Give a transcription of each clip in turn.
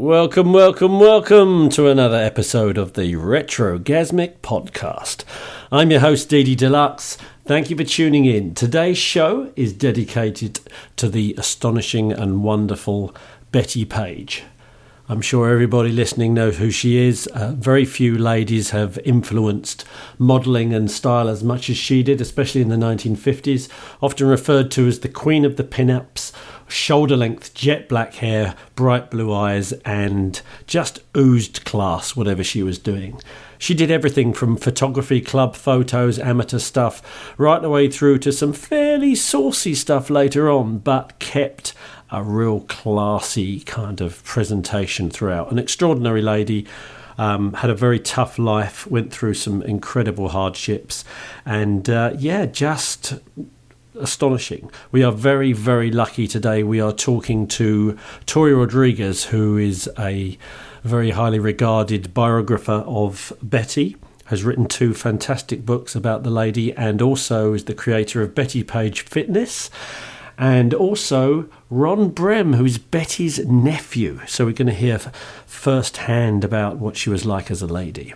Welcome, welcome, welcome to another episode of the Retrogasmic Podcast. I'm your host, Dee Dee Deluxe. Thank you for tuning in. Today's show is dedicated to the astonishing and wonderful Bettie Page. I'm sure everybody listening knows who she is. Very few ladies have influenced modelling and style as much as she did, especially in the 1950s. Often referred to as the queen of the pinups, shoulder-length jet black hair, bright blue eyes, and just oozed class, whatever she was doing. She did everything from photography, club photos, amateur stuff, right the way through to some fairly saucy stuff later on, but kept a real classy kind of presentation throughout. An extraordinary lady, had a very tough life, went through some incredible hardships, and just astonishing. We are very, very lucky today. We are talking to Tori Rodriguez, who is a very highly regarded biographer of Bettie, has written 2 fantastic books about the lady, and also is the creator of Bettie Page Fitness, and also Ron Brem, who is Bettie's nephew. So we're going to hear firsthand about what she was like as a lady.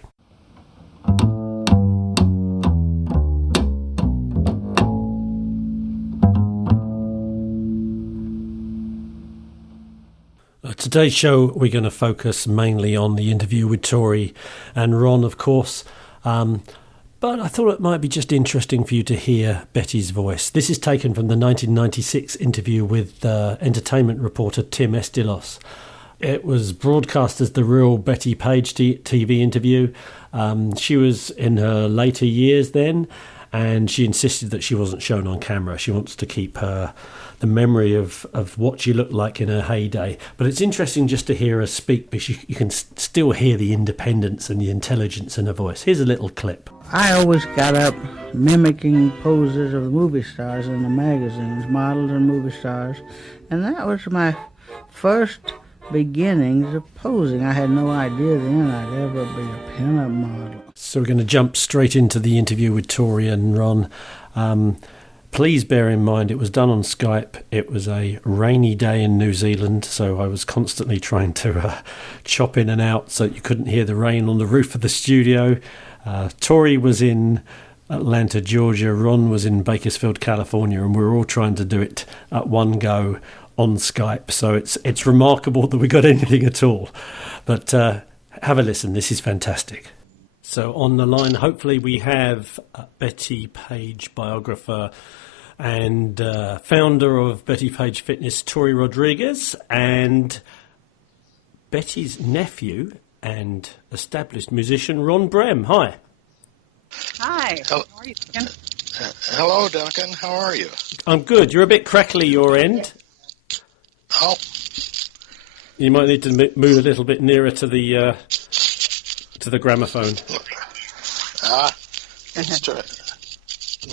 Today's show, we're going to focus mainly on the interview with Tori and Ron, of course. But I thought it might be just interesting for you to hear Bettie's voice. This is taken from the 1996 interview with entertainment reporter Tim Estilos. It was broadcast as the real Bettie Page TV interview. She was in her later years then, and she insisted that she wasn't shown on camera. She wants to keep the memory of what she looked like in her heyday. But it's interesting just to hear her speak, because you can still hear the independence and the intelligence in her voice. Here's a little clip. I always got up mimicking poses of the movie stars in the magazines, models and movie stars, and that was my first beginnings of posing. I had no idea then I'd ever be a pinup model. So we're going to jump straight into the interview with Tori and Ron. Please bear in mind it was done on Skype. It was a rainy day in New Zealand, so I was constantly trying to chop in and out so that you couldn't hear the rain on the roof of the studio. Tori was in Atlanta, Georgia. Ron was in Bakersfield, California, and we were all trying to do it at one go on Skype. So it's remarkable that we got anything at all. But have a listen. This is fantastic. So on the line, hopefully we have Bettie Page, biographer and founder of Bettie Page Fitness, Tori Rodriguez, and Bettie's nephew and established musician, Ron Brem. Hi. Hi. How are you, Duncan? Hello, Duncan. How are you? I'm good. You're a bit crackly, your end. Oh. You might need to move a little bit nearer to the gramophone.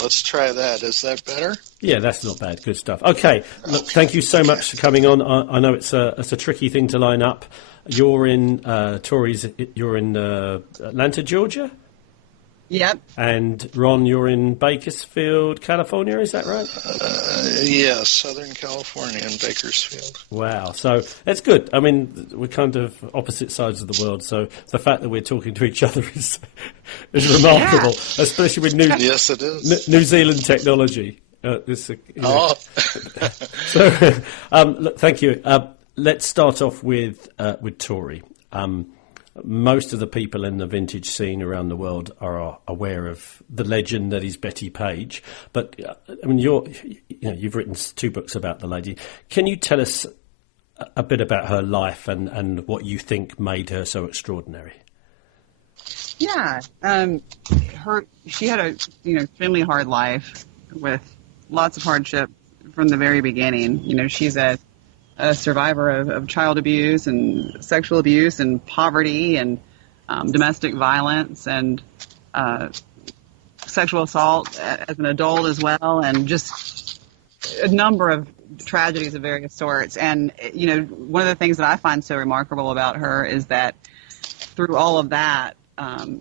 Let's try that. Is that better? Yeah, that's not bad. Good stuff. Okay. Look, thank you so much for coming on. I know it's a tricky thing to line up. You're in Tori's. You're in Atlanta, Georgia. Yep. And Ron, you're in Bakersfield, California. Is that right? Yeah, Southern California in Bakersfield. Wow. So that's good. I mean, we're kind of opposite sides of the world. So the fact that we're talking to each other is remarkable, especially with yes, it is. New Zealand technology. So, look, thank you. Let's start off with Tori. Most of the people in the vintage scene around the world are aware of the legend that is Bettie Page. But I mean, you've written 2 books about the lady. Can you tell us a bit about her life and what you think made her so extraordinary? Yeah, she had a extremely hard life with lots of hardship from the very beginning. She's a survivor of child abuse and sexual abuse and poverty and domestic violence and sexual assault as an adult as well, and just a number of tragedies of various sorts. And, one of the things that I find so remarkable about her is that through all of that,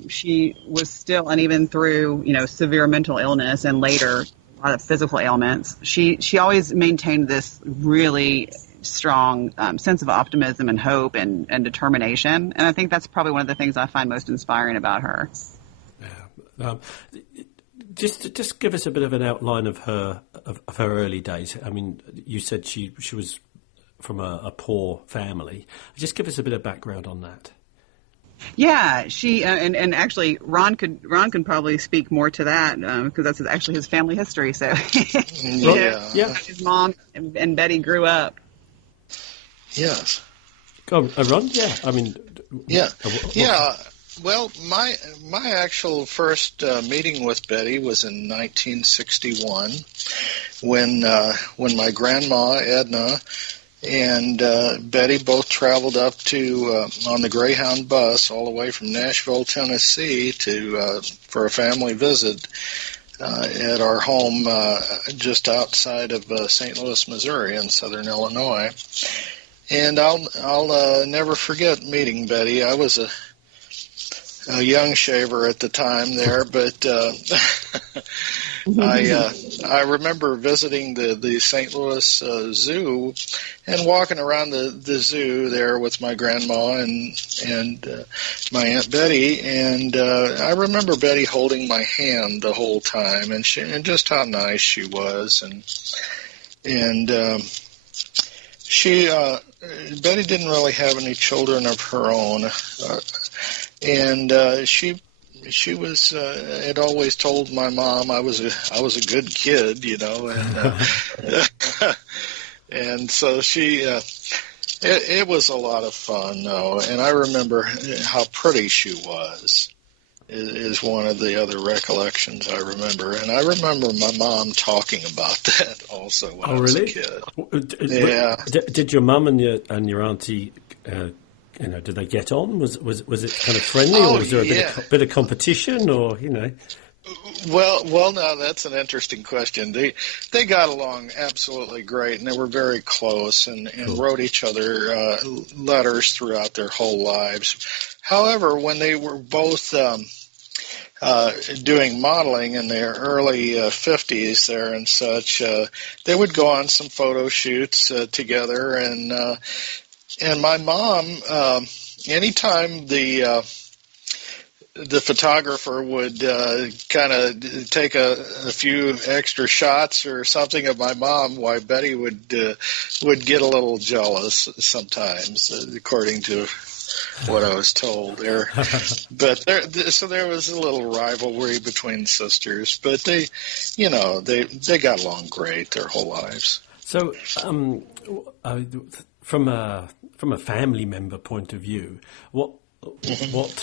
she was still, and even through, severe mental illness and later a lot of physical ailments, she always maintained this really strong sense of optimism and hope and determination. And I think that's probably one of the things I find most inspiring about her. Yeah. Just give us a bit of an outline of her early days. I mean, you said she was from a poor family. Just give us a bit of background on that. Yeah, she and actually Ron can probably speak more to that because that's actually his family history. So Yeah. His mom and Betty grew up. Yes. Go on, Ron. Yeah, I mean. Yeah. Well, my actual first meeting with Betty was in 1961 when my grandma Edna and Betty both traveled up to on the Greyhound bus all the way from Nashville, Tennessee, for a family visit at our home just outside of St. Louis, Missouri, in southern Illinois. And I'll never forget meeting Betty. I was a young shaver at the time there, but I remember visiting the St. Louis Zoo and walking around the zoo there with my grandma and my Aunt Betty, and I remember Betty holding my hand the whole time, and just how nice she was, and Betty didn't really have any children of her own, and she was had always told my mom I was a good kid, and and so she it was a lot of fun though, and I remember how pretty she was. Is one of the other recollections I remember. And I remember my mom talking about that also when I was a kid. Yeah. Did your mum and your auntie, did they get on? Was it kind of friendly, or was there a bit of competition, or, Well, now that's an interesting question. They got along absolutely great, and they were very close, and wrote each other letters throughout their whole lives. However, when they were both doing modeling in their early 50s there and such, they would go on some photo shoots together, and my mom, anytime the photographer would kind of take a few extra shots or something of my mom, why Betty would get a little jealous sometimes, according to what I was told there. But there was a little rivalry between sisters, but they got along great their whole lives. So, from a family member point of view, what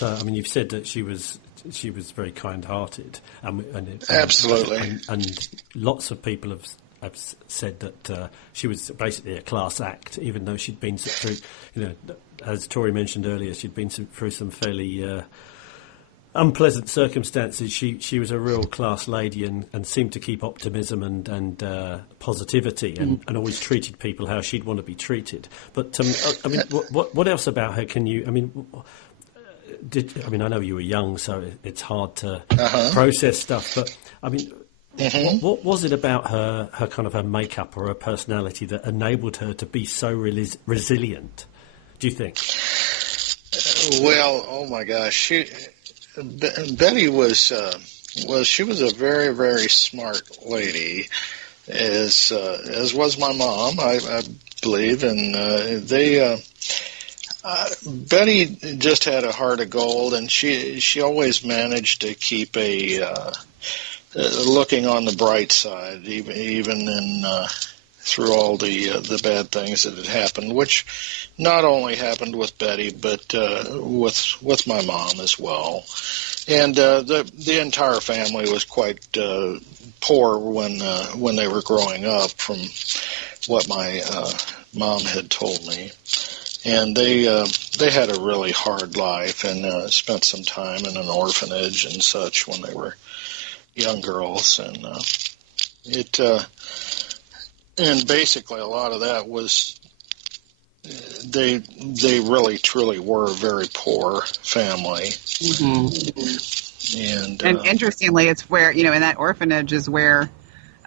I mean, you've said that she was very kind-hearted, absolutely, and lots of people have said that she was basically a class act, even though she'd been through, as Tori mentioned earlier, she'd been through some fairly unpleasant circumstances. She was a real class lady and seemed to keep optimism and positivity and always treated people how she'd want to be treated. But I mean, what else about her can you? I mean. I know you were young, so it's hard to process stuff. But I mean, what was it about her kind of her makeup or her personality that enabled her to be so resilient? Do you think? Well, oh my gosh, Betty was she was a very, very smart lady, as was my mom, I believe, and Betty just had a heart of gold, and she always managed to keep looking on the bright side, even in through all the bad things that had happened, which not only happened with Betty, but with my mom as well. And the entire family was quite poor when they were growing up, from what my mom had told me. And they had a really hard life, and spent some time in an orphanage and such when they were young girls, and and basically a lot of that was they really truly were a very poor family. And interestingly, it's where in that orphanage is where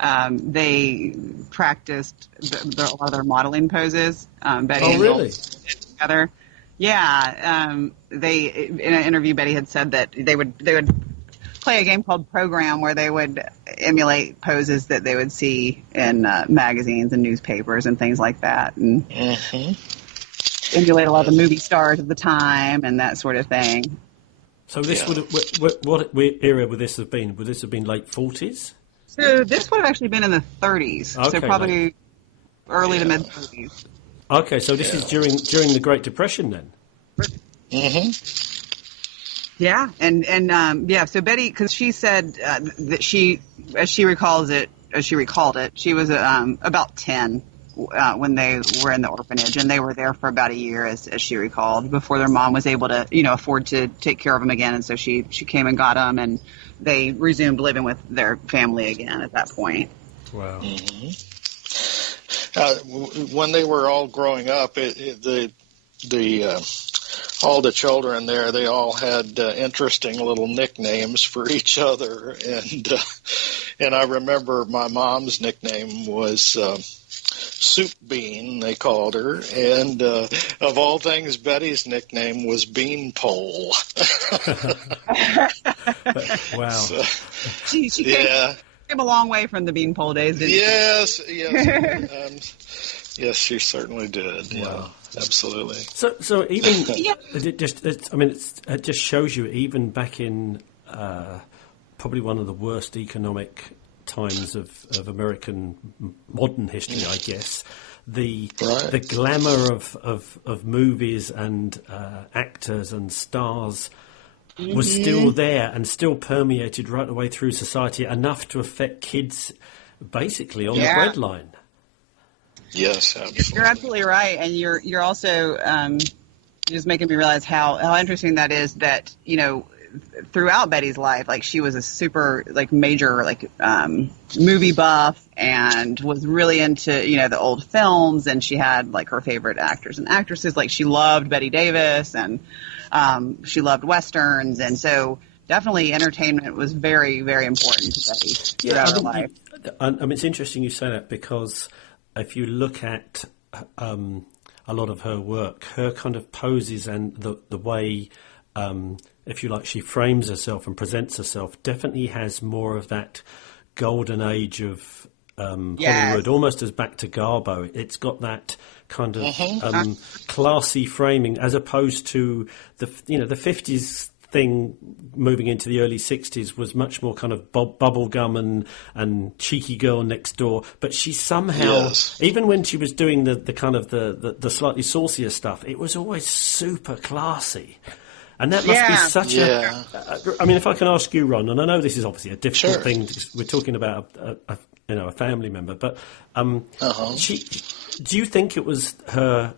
they practiced a lot of their modeling poses. Betty Oh, and really? Bill together. Yeah. They in an interview, Betty had said that they would play a game called Program where they would emulate poses that they would see in magazines and newspapers and things like that, and emulate a lot of the movie stars of the time and that sort of thing. So this would have, what era would this have been? Would this have been late 40s? So this would have actually been in the 30s. Okay, So probably early to mid 30s. Okay, so this is during the Great Depression then? Yeah, and so Betty, because she said that she, as she recalled it, she was about 10 when they were in the orphanage, and they were there for about a year, as she recalled, before their mom was able to, afford to take care of them again, and so she came and got them, and they resumed living with their family again at that point. Wow. When they were all growing up, all the children there, they all had interesting little nicknames for each other, and I remember my mom's nickname was Soup Bean, they called her, and of all things, Betty's nickname was Bean Pole. Wow. So, She came a long way from the beanpole days, didn't she? Yes, she certainly did. Wow. Yeah, absolutely. So even it just shows you, even back in probably one of the worst economic times of American modern history, I guess, the glamour of movies and actors and stars was still there and still permeated right the way through society, enough to affect kids basically on the breadline. Yes, absolutely. You're absolutely right, and you're also just making me realize how interesting that is. That throughout Betty's life, like, she was a super major movie buff and was really into the old films, and she had her favorite actors and actresses. Like, she loved Bette Davis, and she loved westerns, and so definitely entertainment was very, very important to Betty throughout her life. It's interesting you say that, because if you look at a lot of her work, her kind of poses and the way, if you like, she frames herself and presents herself, definitely has more of that golden age of Hollywood, almost as back to Garbo. It's got that kind of classy framing, as opposed to the 50s thing moving into the early 60s was much more kind of bubblegum and cheeky girl next door. But she somehow, even when she was doing the kind of the slightly saucier stuff, it was always super classy. And that must be such a... I mean, if I can ask you, Ron, and I know this is obviously a difficult thing, we're talking about a family member, but do you think it was her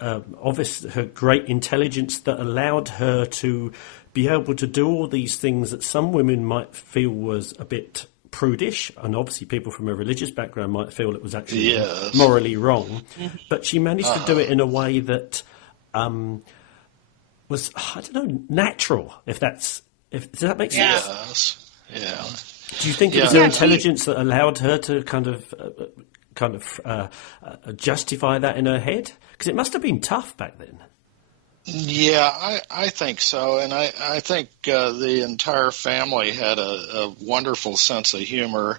her great intelligence that allowed her to be able to do all these things that some women might feel was a bit prudish, and obviously people from a religious background might feel it was actually morally wrong, but she managed to do it in a way that was, I don't know, natural, does that make sense? Yes, yeah. Do you think it was her intelligence that allowed her to kind of justify that in her head? Because it must have been tough back then. Yeah, I think so, and I think the entire family had a wonderful sense of humor.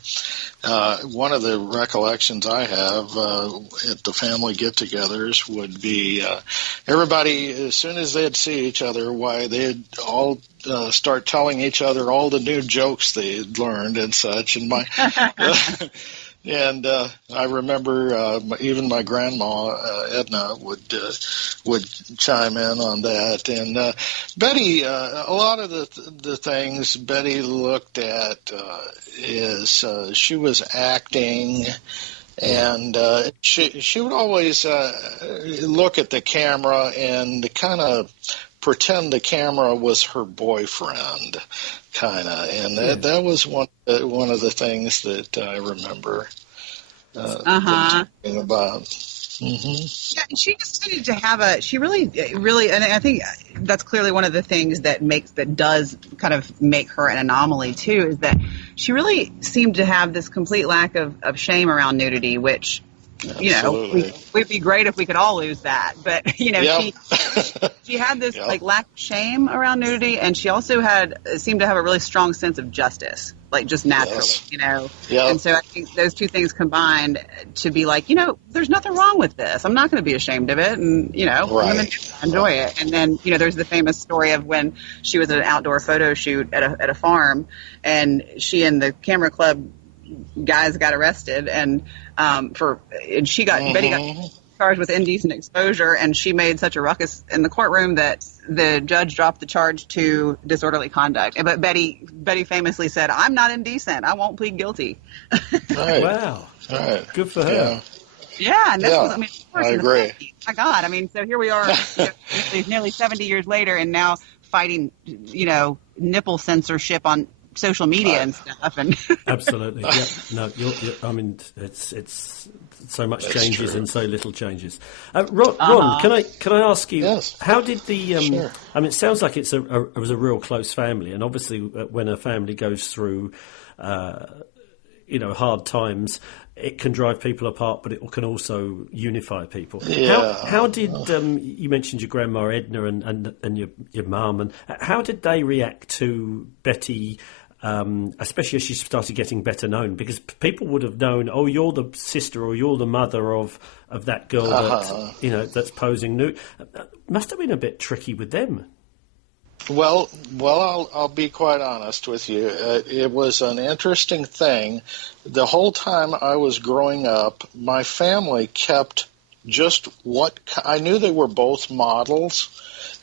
One of the recollections I have at the family get-togethers would be everybody, as soon as they'd see each other, they'd all start telling each other all the new jokes they'd learned and such. And And I remember even my grandma Edna would chime in on that. And Betty, a lot of the things Betty looked at is she was acting, and she would always look at the camera and kind of pretend the camera was her boyfriend, kind of, and that was one of the things that I remember talking about. Mm-hmm. Yeah, she just needed to have she really, and I think that's clearly one of the things that does kind of make her an anomaly too, is that she really seemed to have this complete lack of shame around nudity, which, we'd be great if we could all lose that. But, she had this like lack of shame around nudity, and she also seemed to have a really strong sense of justice, like just naturally, Yep. And so I think those two things combined to be like, there's nothing wrong with this. I'm not going to be ashamed of it. And, I'm going to enjoy it. And then, there's the famous story of when she was at an outdoor photo shoot at a farm, and she and the camera club guys got arrested, and Betty got charged with indecent exposure, and she made such a ruckus in the courtroom that the judge dropped the charge to disorderly conduct. But Betty famously said, "I'm not indecent. I won't plead guilty." Right. Wow. Right. Good for her. Yeah, and this was, of course, I in the agree. 50s. My God, so here we are, nearly 70 years later, and now fighting, nipple censorship on social media and stuff. And Absolutely. Yeah. No, it's so much changes and so little changes. Ron, can I ask you? Yes. How did the? Sure. It sounds like it was a real close family, and obviously when a family goes through, hard times, it can drive people apart, but it can also unify people. Yeah. How did you mentioned your grandma Edna and your mum, and how did they react to Betty? Especially as she started getting better known, because people would have known, oh, you're the sister or you're the mother of that girl that that's posing nude. Must have been a bit tricky with them. Well, I'll be quite honest with you. It was an interesting thing. The whole time I was growing up, my family kept just I knew they were both models,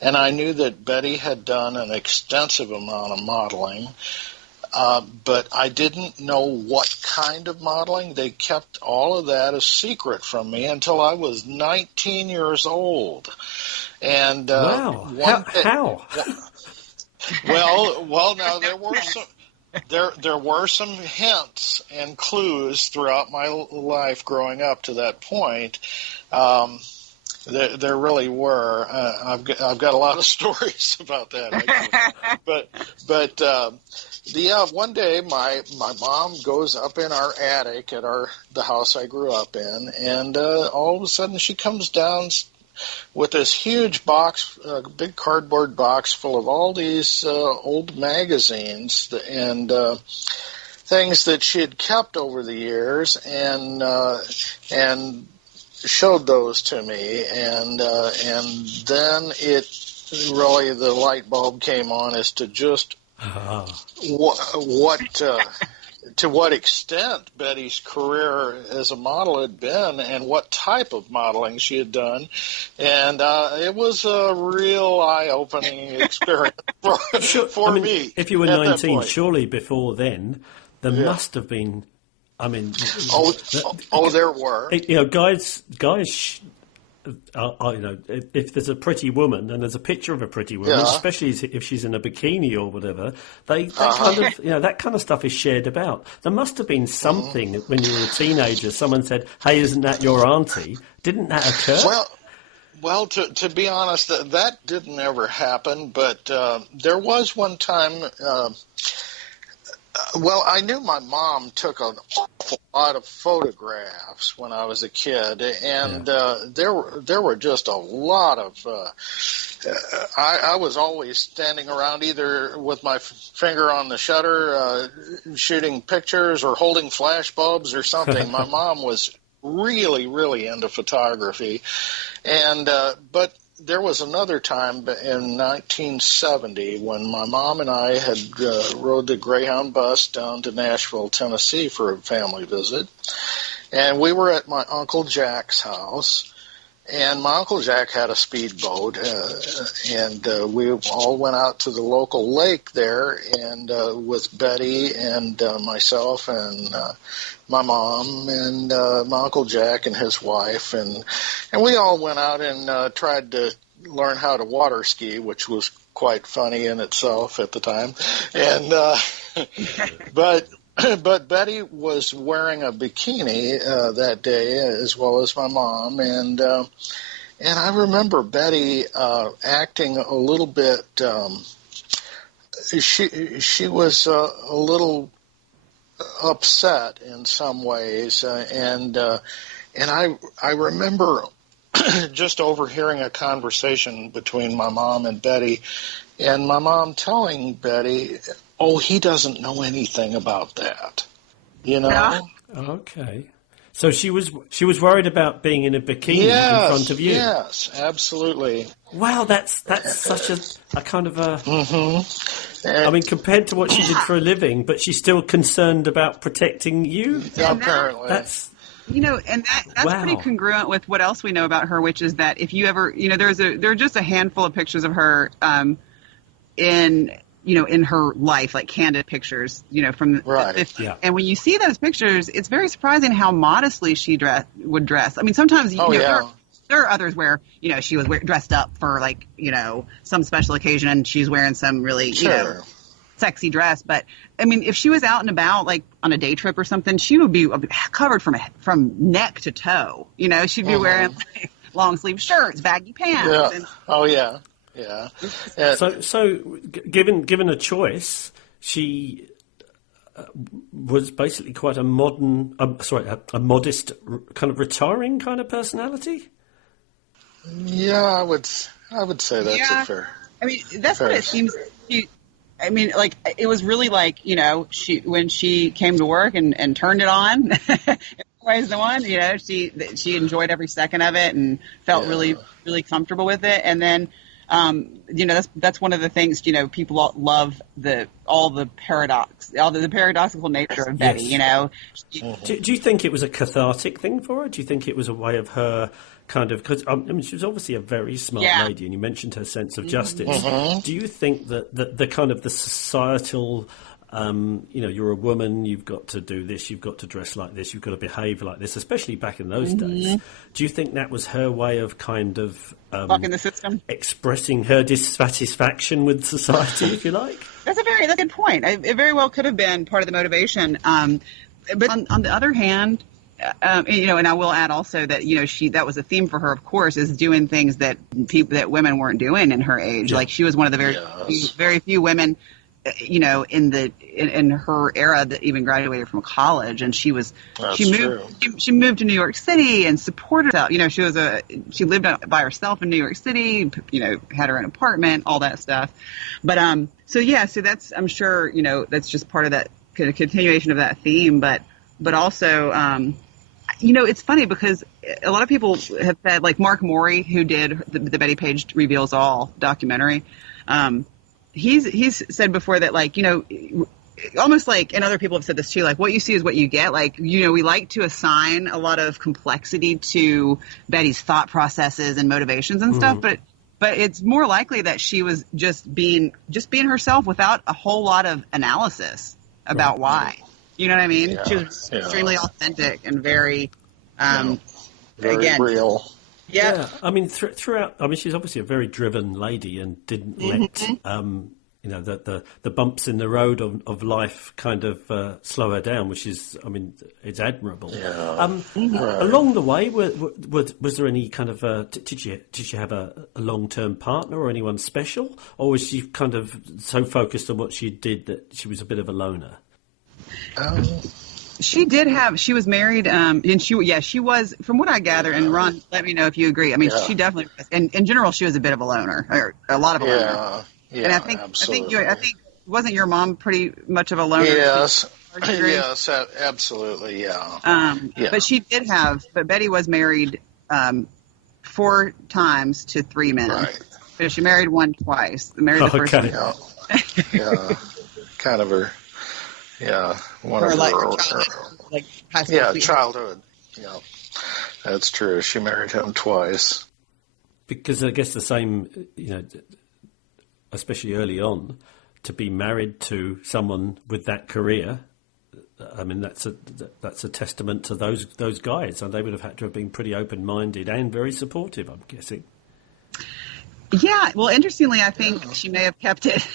and I knew that Betty had done an extensive amount of modeling. But I didn't know what kind of modeling. They kept all of that a secret from me until I was 19 years old. And wow, how? Well, now there were some hints and clues throughout my life growing up to that point. There really were. I've got a lot of stories about that, actually. but one day my mom goes up in our attic at the house I grew up in, and all of a sudden she comes down with this huge box, big cardboard box full of all these old magazines and things that she had kept over the years, and showed those to me, and then the light bulb came on as to just to what extent Betty's career as a model had been, and what type of modeling she had done, and it was a real eye-opening experience for me. If you were 19, surely before then there must have been. There were. Guys. If there's a pretty woman and there's a picture of a pretty woman, especially if she's in a bikini or whatever, that kind of stuff is shared about. There must have been something when you were a teenager. Someone said, "Hey, isn't that your auntie?" Didn't that occur? Well, to be honest, that didn't ever happen. But there was one time. I knew my mom took an awful lot of photographs when I was a kid, and there were just a lot of. I was always standing around either with my finger on the shutter, shooting pictures, or holding flash bulbs or something. My mom was really, really into photography, and but. There was another time in 1970 when my mom and I had rode the Greyhound bus down to Nashville, Tennessee for a family visit. And we were at my Uncle Jack's house. And my Uncle Jack had a speedboat. And we all went out to the local lake there and with Betty and myself and my mom and my Uncle Jack and his wife, and we all went out and tried to learn how to water ski, which was quite funny in itself at the time. And but Betty was wearing a bikini that day, as well as my mom, and And I remember Betty acting a little bit. She was a little upset in some ways, and I remember just overhearing a conversation between my mom and Betty, and my mom telling Betty, "Oh, he doesn't know anything about that," you know. Yeah. Okay. So she was worried about being in a bikini in front of you. Yes, absolutely. Wow, that's such a kind of a. Mm-hmm. I mean, compared to what she did for a living, but she's still concerned about protecting you. Apparently, That's And that's wow. pretty congruent with what else we know about her, which is that if you ever, there are just a handful of pictures of her in her life, like candid pictures, from the Right. 50s. Yeah. And when you see those pictures, it's very surprising how modestly she would dress. I mean, sometimes there are others where she was dressed up for some special occasion, and she's wearing some really sexy dress. But I mean, if she was out and about, like on a day trip or something, she would be covered from neck to toe. She'd be wearing long sleeve shirts, baggy pants. Yeah. And, Oh yeah. Yeah. So given a choice, she was basically quite a modern, a modest kind of retiring kind of personality. Yeah, I would say that's a fair. I mean, that's what it seems. I mean, like it was really like when she came to work and turned it on. Always the one, she enjoyed every second of it and felt really, really comfortable with it. And then, that's one of the things, people love the paradoxical nature of Betty, Do you think it was a cathartic thing for her? Do you think it was a way of her kind of, because she was obviously a very smart lady, and you mentioned her sense of justice. Mm-hmm. Do you think that the kind of the societal, you're a woman, you've got to do this, you've got to dress like this, you've got to behave like this, especially back in those days. Do you think that was her way of kind of bucking the system, expressing her dissatisfaction with society, if you like? That's a good point. It very well could have been part of the motivation. But on the other hand, and I will add also that that was a theme for her, of course, is doing things that women weren't doing in her age. Yeah. Like she was one of the very few women, in her era that even graduated from college, and she moved to New York City and supported herself. She lived by herself in New York City, had her own apartment, all that stuff. But so that's, I'm sure, that's just part of that kind of continuation of that theme, but also it's funny because a lot of people have said, like Mark Morey, who did the Bettie Page Reveals All documentary, he's said before that, almost like, and other people have said this too, like what you see is what you get. Like, we like to assign a lot of complexity to Betty's thought processes and motivations and stuff, but it's more likely that she was just being herself without a whole lot of analysis about why. You know what I mean? Yeah, she was extremely authentic and very, very real. Yeah. I mean, throughout. I mean, she's obviously a very driven lady and didn't let the bumps in the road of life kind of slow her down, which is, I mean, it's admirable. Yeah. Along the way, was there any kind of did she have a long-term partner or anyone special, or was she kind of so focused on what she did that she was a bit of a loner? She was married, and she was, from what I gather, and Ron, let me know if you agree. I mean, she definitely, and in general, she was a bit of a loner, or a lot of a loner. Yeah, and I think wasn't your mom pretty much of a loner? Yes, yes, absolutely, yeah. But Betty was married 4 times to 3 men. Right. So she married one twice. Married the first one. Yeah, kind of her. Yeah, one of her high school childhood. Yeah, that's true. She married him twice. Because I guess the same, especially early on, to be married to someone with that career. I mean, that's a testament to those guys, and they would have had to have been pretty open-minded and very supportive, I'm guessing. Yeah, well, interestingly, I think she may have kept it.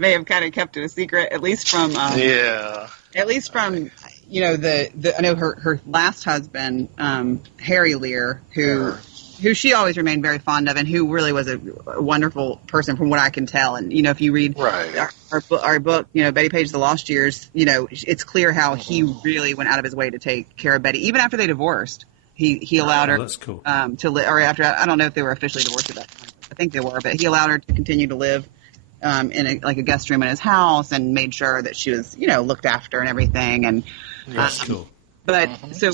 May have kind of kept it a secret, at least from I know her last husband, Harry Lear, who who she always remained very fond of, and who really was a wonderful person from what I can tell. And, if you read our book, Bettie Page, The Lost Years, it's clear how he really went out of his way to take care of Betty. Even after they divorced, he allowed her that's cool. to live, or after, I don't know if they were officially divorced at that time. I think they were, but he allowed her to continue to live in a guest room in his house, and made sure that she was, looked after and everything. And that's cool. But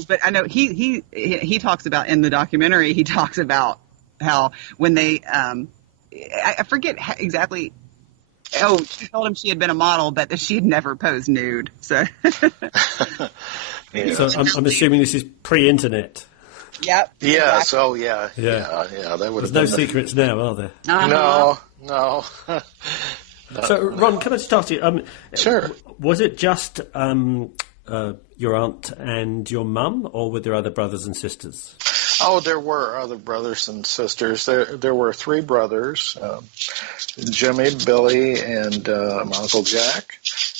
but I know he talks about in the documentary. He talks about how when they I forget exactly. Oh, she told him she had been a model, but that she had never posed nude. So, So I'm assuming this is pre-internet. Yep. Yes. Exactly. Oh, yeah. That would. There's no secrets now, are there? No. So, Ron, can I just ask you? Sure. Was it just your aunt and your mum, or were there other brothers and sisters? Oh, there were other brothers and sisters. There were three brothers, Jimmy, Billy, and my Uncle Jack.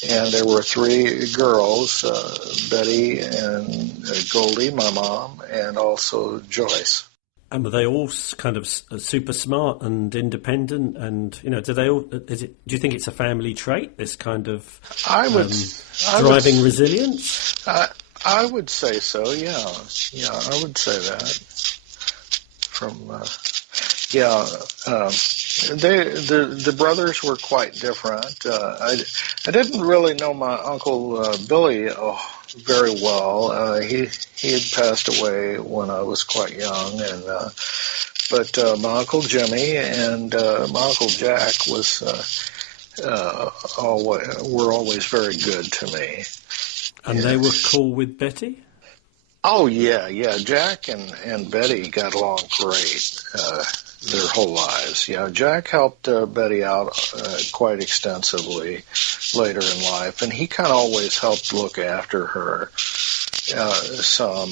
And there were three girls, Betty and Goldie, my mom, and also Joyce. And were they all kind of super smart and independent? And do they all? Do you think it's a family trait? This kind of driving resilience. I would say so. Yeah, I would say that. The brothers were quite different. I didn't really know my Uncle Billy very well. He had passed away when I was quite young, but my Uncle Jimmy and my Uncle Jack were always very good to me. And they were cool with Betty? Oh yeah. Jack and Betty got along great their whole lives. Jack helped Betty out quite extensively later in life, and he kind of always helped look after her some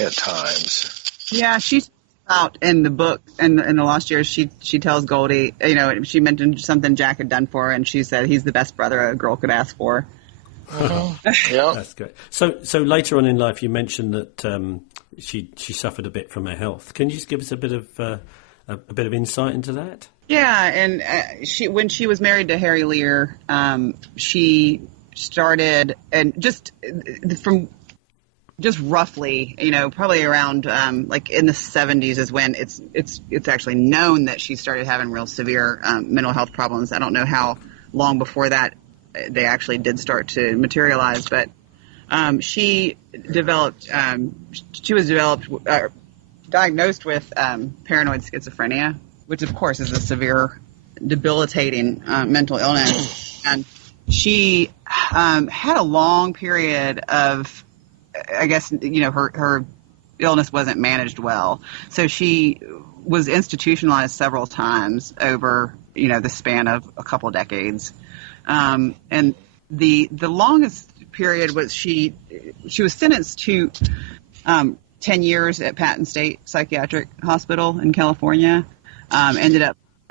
at times. Yeah, she's out in the book in the Lost Years. She tells Goldie, she mentioned something Jack had done for her, and she said he's the best brother a girl could ask for. Yeah, that's great. So later on in life, you mentioned that she suffered a bit from her health. Can you just give us a bit of insight into that? Yeah, and when she was married to Harry Lear, she started, and just roughly, probably around like in the 70s is when it's actually known that she started having real severe mental health problems. I don't know how long before that they actually did start to materialize, but she was diagnosed with paranoid schizophrenia, which of course is a severe, debilitating mental illness. And she had a long period of, I guess, her illness wasn't managed well. So she was institutionalized several times over, the span of a couple of decades. And the longest period was she was sentenced to 10 years at Patton State Psychiatric Hospital in California. I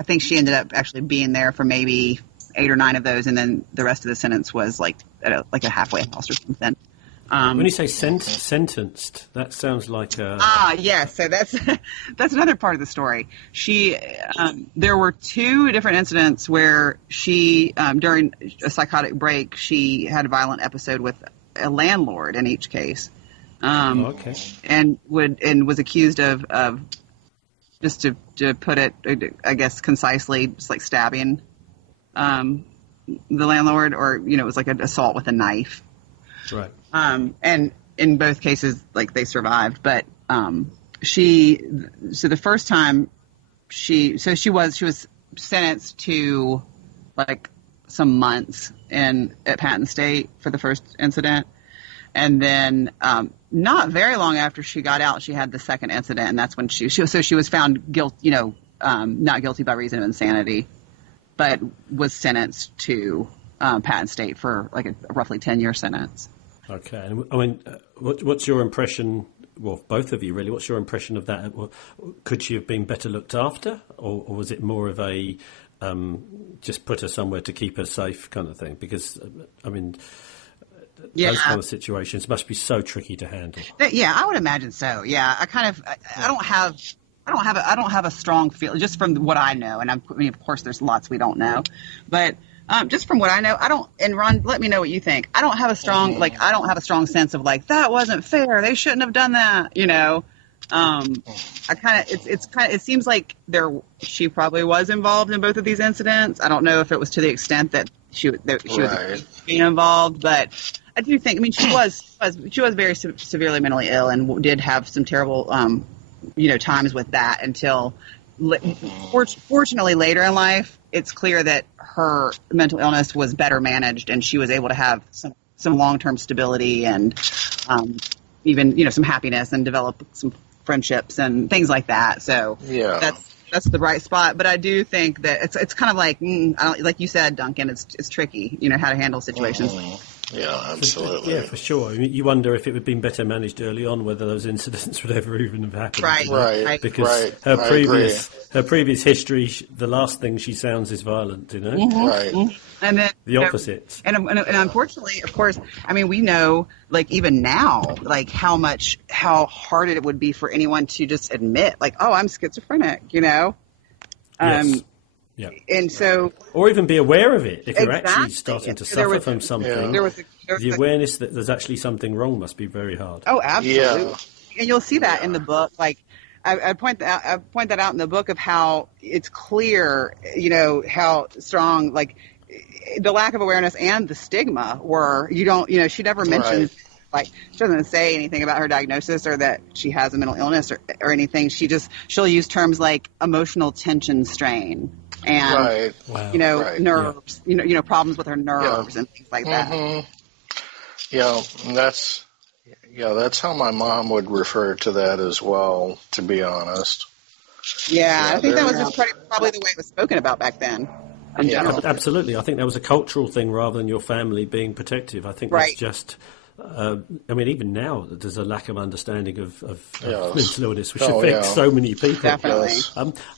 think she ended up actually being there for maybe 8 or 9 of those, and then the rest of the sentence was like a halfway house or something. When you say sentenced, that sounds like a... yeah. So that's another part of the story. She, there were 2 different incidents where she, during a psychotic break, she had a violent episode with a landlord in each case. Okay. And was accused of just to put it, I guess, concisely, just like stabbing, the landlord, or it was like an assault with a knife. Right. And in both cases, like, they survived, but so the first time she was sentenced to like some months at Patton State for the first incident, and then not very long after she got out, she had the second incident, and that's when she was found not guilty by reason of insanity, but was sentenced to Patton State for like a roughly 10-year sentence. Okay. And I mean, what's your impression? Well, both of you really. What's your impression of that? Could she have been better looked after, or was it more of a just put her somewhere to keep her safe kind of thing? Because I mean, those kind of situations must be so tricky to handle. Yeah, I would imagine so. Yeah, I don't have a strong feel just from what I know, and I mean, of course, there's lots we don't know, but just from what I know, I don't. And Ron, let me know what you think. I don't have a strong I don't have a strong sense of like that wasn't fair. They shouldn't have done that. You know, it seems like she probably was involved in both of these incidents. I don't know if it was to the extent that she was being involved, but I do think. I mean, she was very severely mentally ill and did have some terrible times with that until fortunately later in life it's clear that her mental illness was better managed and she was able to have some long-term stability and even some happiness and develop some friendships and things like that. So that's the right spot. But I do think that it's kind of like like you said, Duncan, it's tricky, how to handle situations. Yeah, absolutely. Yeah, for sure. I mean, you wonder if it would have been better managed early on, whether those incidents would ever even have happened. Right. Because her previous history, the last thing she sounds is violent, Right. And then the opposite. And unfortunately, of course, I mean, we know, like even now, like how hard it would be for anyone to just admit, like, oh, I'm schizophrenic, Yes. Yeah. And so, or even be aware of it if you're actually starting to suffer from something. There was the awareness that there's actually something wrong must be very hard. Oh, absolutely. Yeah. And you'll see that in the book. Like I point that out in the book of how it's clear, how strong like the lack of awareness and the stigma were. She never mentions. Right. Like she doesn't say anything about her diagnosis or that she has a mental illness or anything. She'll use terms like emotional tension strain and nerves, problems with her nerves and things like that. Yeah, and that's how my mom would refer to that as well, to be honest. Yeah, I think that was just probably the way it was spoken about back then. In general. Absolutely. I think that was a cultural thing rather than your family being protective. I think that's just even now there's a lack of understanding of mental illness, which affects so many people. Definitely.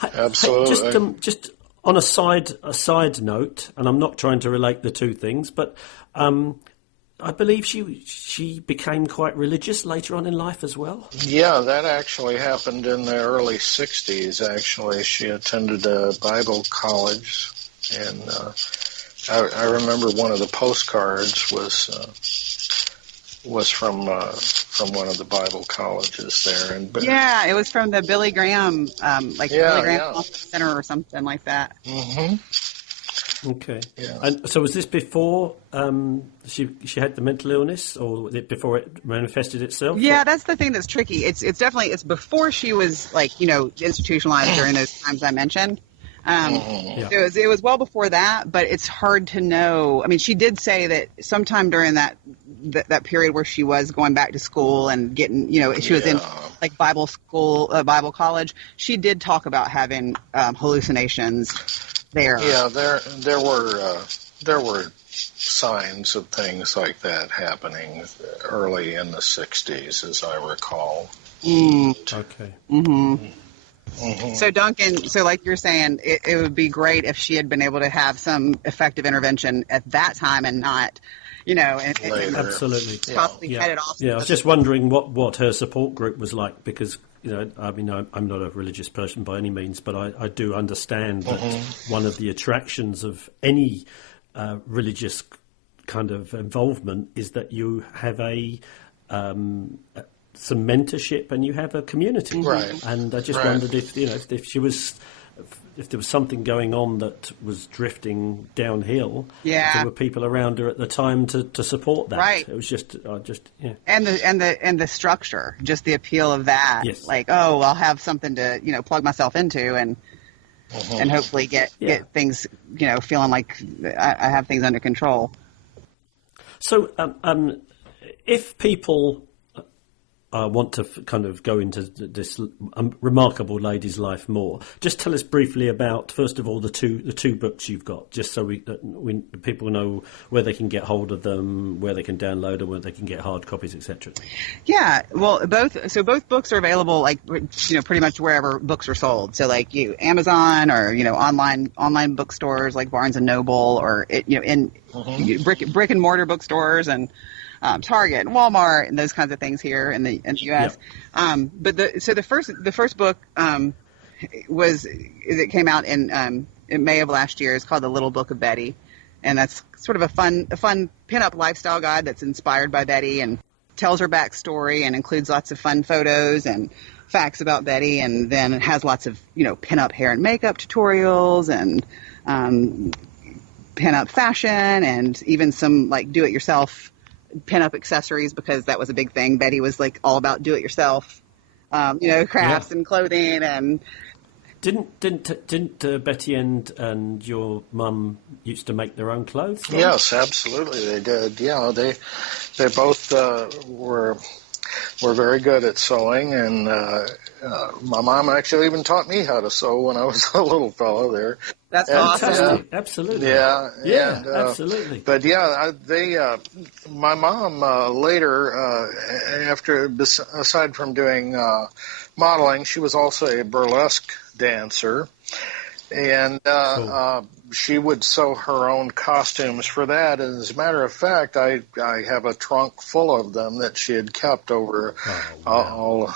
Absolutely. Just on a side note, and I'm not trying to relate the two things, but I believe she became quite religious later on in life as well. Yeah, that actually happened in the early 60s, actually. She attended a Bible college, and I remember one of the postcards was from one of the Bible colleges there. It was from the Billy Graham, Billy Graham Center or something like that. Mm-hmm. Okay. Yeah. And so was this before she had the mental illness, or was it before it manifested itself? Yeah, that's the thing that's tricky. It's definitely before she was institutionalized during those times I mentioned. It was well before that, but it's hard to know. I mean, she did say that sometime during that period where she was going back to school and getting, she was in like Bible school, Bible college. She did talk about having hallucinations there. Yeah, there were signs of things like that happening early in the 60s, as I recall. Okay. Mm-hmm. Mm-hmm. So Duncan, like you're saying, it would be great if she had been able to have some effective intervention at that time and not, absolutely possibly cut it off. Yeah, I was just wondering what her support group was like, because I'm not a religious person by any means, but I do understand that one of the attractions of any religious kind of involvement is that you have some mentorship and you have a community. Right. And I just wondered if there was something going on that was drifting downhill. Yeah. There were people around her at the time to support that. Right. It was just. And the structure, just the appeal of that. Yes. Like, oh, I'll have something to plug myself into and hopefully get things feeling like I have things under control. So, if people want to kind of go into this remarkable lady's life more, just tell us briefly about, first of all, the two books you've got, just so people know where they can get hold of them, where they can download them, where they can get hard copies, etc. Yeah, well, both books are available, like pretty much wherever books are sold. So like Amazon or online bookstores like Barnes and Noble or in brick and mortar bookstores, and Target and Walmart and those kinds of things here in the U.S. Yep. But the first book it came out in May of last year. It's called The Little Book of Betty, and that's sort of a fun pinup lifestyle guide that's inspired by Betty and tells her backstory and includes lots of fun photos and facts about Betty, and then it has lots of pinup hair and makeup tutorials and pinup fashion and even some like do-it-yourself pinup accessories, because that was a big thing. Betty was like all about do-it-yourself, crafts and clothing. And didn't Betty and your mum used to make their own clothes? Right? Yes, absolutely, they did. Yeah, they both were very good at sewing, and my mom actually even taught me how to sew when I was a little fellow there. That's awesome. Absolutely. Yeah, absolutely. But yeah, my mom later, aside from doing modeling, she was also a burlesque dancer, and Cool. She would sew her own costumes for that. And as a matter of fact, I have a trunk full of them that she had kept over all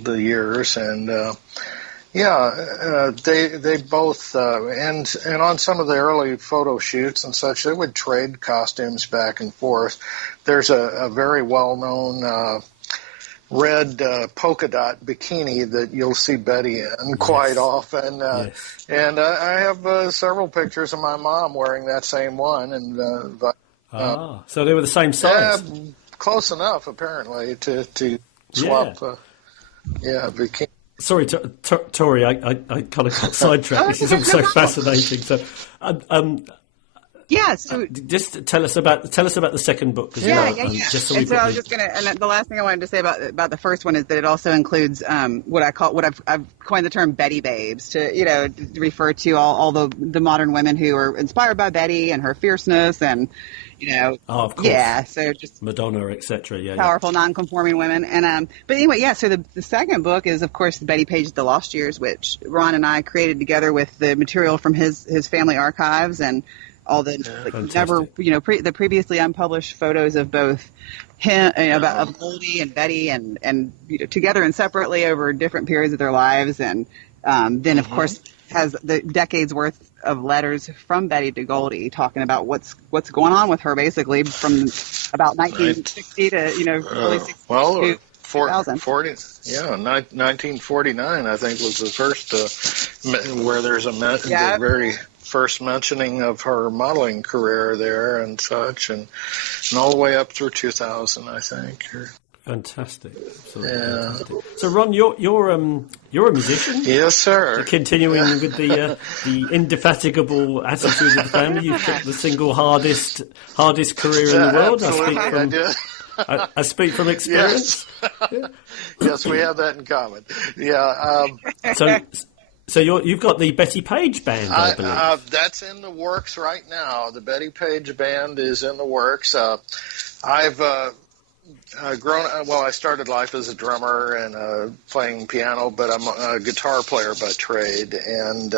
the years. And they both and on some of the early photo shoots and such, they would trade costumes back and forth. There's a very well-known red polka dot bikini that you'll see Betty in quite often. Yes. And I have several pictures of my mom wearing that same one. And so they were the same size? Close enough, apparently, to swap bikini. Sorry, Tori, I kind of got sidetracked. This is all so fascinating. So, so just tell us about the second book as well. Just so I was just gonna, and the last thing I wanted to say about the first one is that it also includes what I've coined the term Betty babes to refer to all the modern women who are inspired by Betty and her fierceness and of course. So just Madonna, etc. Powerful, non-conforming women. And but anyway, so the second book is, of course, Bettie Page, The Lost Years, which Ron and I created together with the material from his family archives and all the the previously unpublished photos of both him, of Goldie and Betty, and together and separately over different periods of their lives, and then of course has the decades worth of letters from Betty to Goldie talking about what's going on with her, basically from about 1960 to early 60s. Well, 2000. 1949, I think, was the first where there's the very first mentioning of her modeling career there and such, and all the way up through 2000, I think. Fantastic, absolutely fantastic. So, Ron, you're a musician. Yes, sir. Continuing with the indefatigable attitude of the family, you've got the single hardest career in the world. I speak from experience. Yes. Yes, we have that in common. Yeah. So you've got the Bettie Page band, I believe. That's in the works right now. The Bettie Page band is in the works. I've grown. Well, I started life as a drummer and playing piano, but I'm a guitar player by trade, and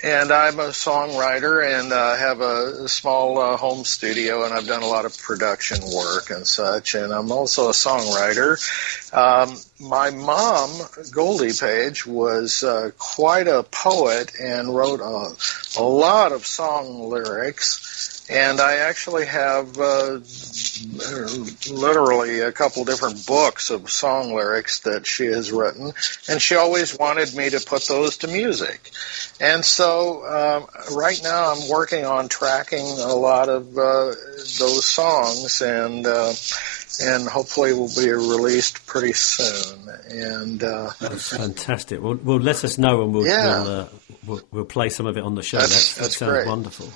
and I'm a songwriter and have a small home studio, and I've done a lot of production work and such, and I'm also a songwriter. My mom, Goldie Page, was quite a poet and wrote a lot of song lyrics, and I actually have literally a couple different books of song lyrics that she has written, and she always wanted me to put those to music. And so right now I'm working on tracking a lot of those songs, and hopefully will be released pretty soon. And that's fantastic. Well, let us know, and we'll play some of it on the show. That sounds great. Wonderful.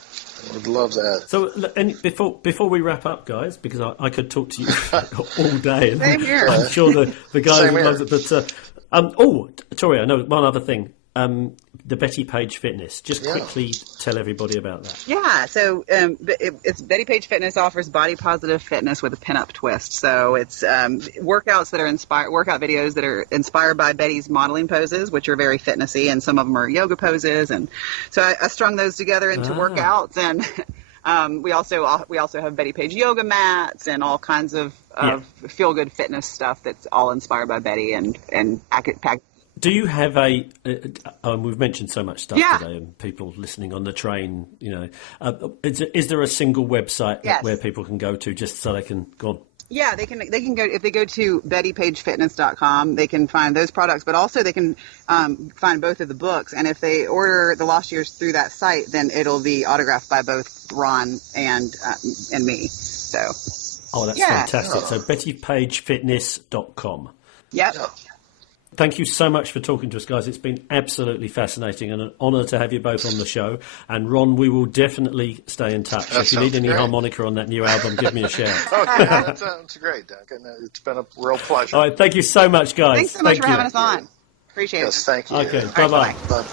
I would love that. So, and before we wrap up, guys, because I could talk to you all day. Same here. I'm sure the guys would love it. But Tori, I know one other thing. The Bettie Page Fitness. Just quickly tell everybody about that. Yeah, so it's Bettie Page Fitness offers body positive fitness with a pinup twist. So it's workouts that are workout videos that are inspired by Betty's modeling poses, which are very fitnessy, and some of them are yoga poses. And so I strung those together into workouts, and We also have Bettie Page yoga mats and all kinds of feel good fitness stuff that's all inspired by Betty and pack. Do you have we've mentioned so much stuff today, and people listening on the train, is there a single website where people can go to just so they can go on? Yeah, they can go, if they go to BettyPageFitness.com, they can find those products, but also they can find both of the books. And if they order The Lost Years through that site, then it'll be autographed by both Ron and me. So. Oh, that's fantastic. So BettyPageFitness.com. Yep. Thank you so much for talking to us, guys. It's been absolutely fascinating and an honour to have you both on the show. And Ron, we will definitely stay in touch. If you need any harmonica on that new album, give me a shout. Okay, that's great, Duncan. It's been a real pleasure. All right, thank you so much, guys. Thanks so much for having us on. Appreciate it. Yes, thank you. Okay, bye-bye. Bye.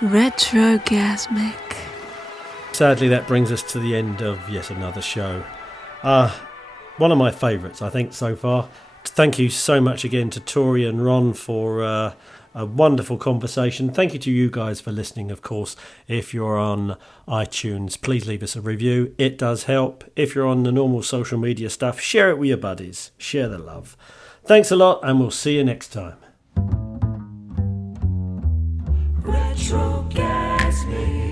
Retrogasmic. Sadly, that brings us to the end of yet another show. One of my favourites, I think, so far. Thank you so much again to Tori and Ron for a wonderful conversation. Thank you to you guys for listening, of course. If you're on iTunes, please leave us a review. It does help. If you're on the normal social media stuff, share it with your buddies. Share the love. Thanks a lot, and we'll see you next time. Retrogasmic.